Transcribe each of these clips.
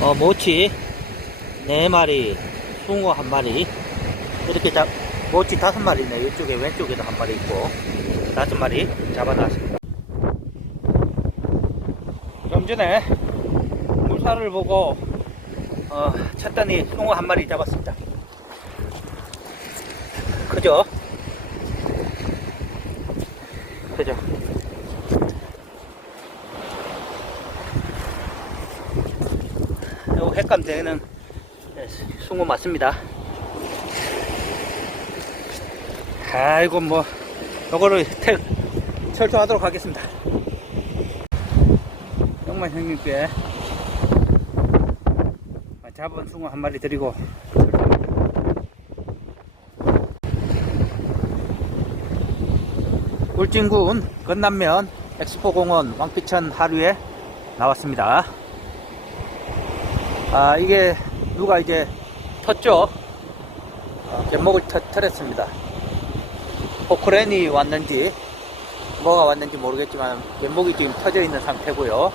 어, 모치 네 마리, 숭어 한 마리, 이렇게 잡, 모치 다섯 마리네. 이쪽에 왼쪽에도 한 마리 있고, 다섯 마리 잡아놨습니다. 좀 전에 물살을 보고, 어, 쳤더니 숭어 한 마리 잡았습니다. 그죠? 그죠? 요 핵감대는 네, 숭어 맞습니다. 아이고 뭐 요거를 태, 철저하도록 하겠습니다. 정말 형님께 잡은 숭어 한 마리 드리고 울진군 건남면 엑스포공원 왕피천 하류에 나왔습니다. 아 이게 누가 이제 텄죠? 어, 갯목을 터, 털었습니다. 포크레인이 왔는지 뭐가 왔는지 모르겠지만 갯목이 지금 터져 있는 상태고요.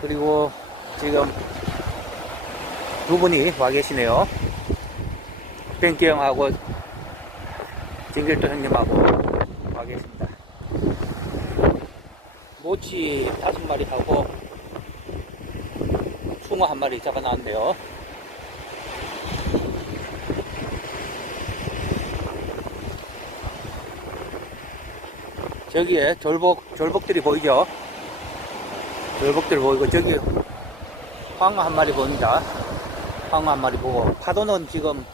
그리고 지금 두 분이 와 계시네요. 뱅기 형하고 진길도 형님하고 와 계십니다. 모치 다섯 마리 하고 숭어 한 마리 잡아 나왔네요. 저기에 졸복, 졸복들이 보이죠? 졸복들 보이고, 저기 황어 한 마리 보입니다. 황어 한 마리 보고, 파도는 지금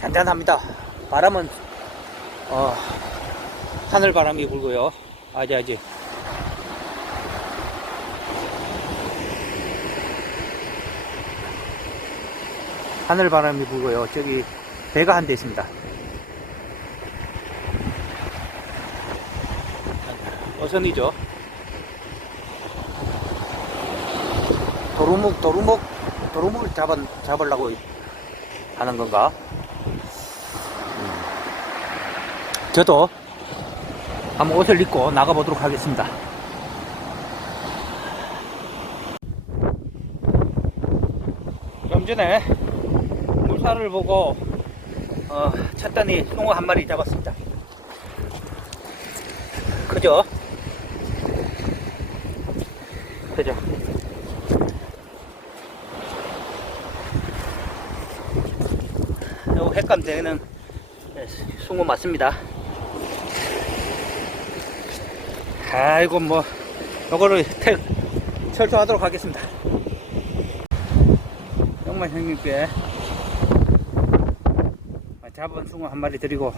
잔잔합니다. 바람은, 어, 하늘 바람이 불고요. 아직 아직. 하늘 바람이 불고요. 저기 배가 한 대 있습니다. 어선이죠. 도루묵, 도루묵, 도루묵을 잡아, 잡으려고 하는 건가? 음. 저도 한번 옷을 입고 나가보도록 하겠습니다. 좀 전에 물살을 보고 어, 쳤더니 숭어 한 마리 잡았습니다. 그죠? 그죠? 요 핵감대는 네, 숭어 맞습니다. 아이고 뭐 요거를 태, 철저하도록 하겠습니다. 정말 형님께 잡은 숭어 한 마리 드리고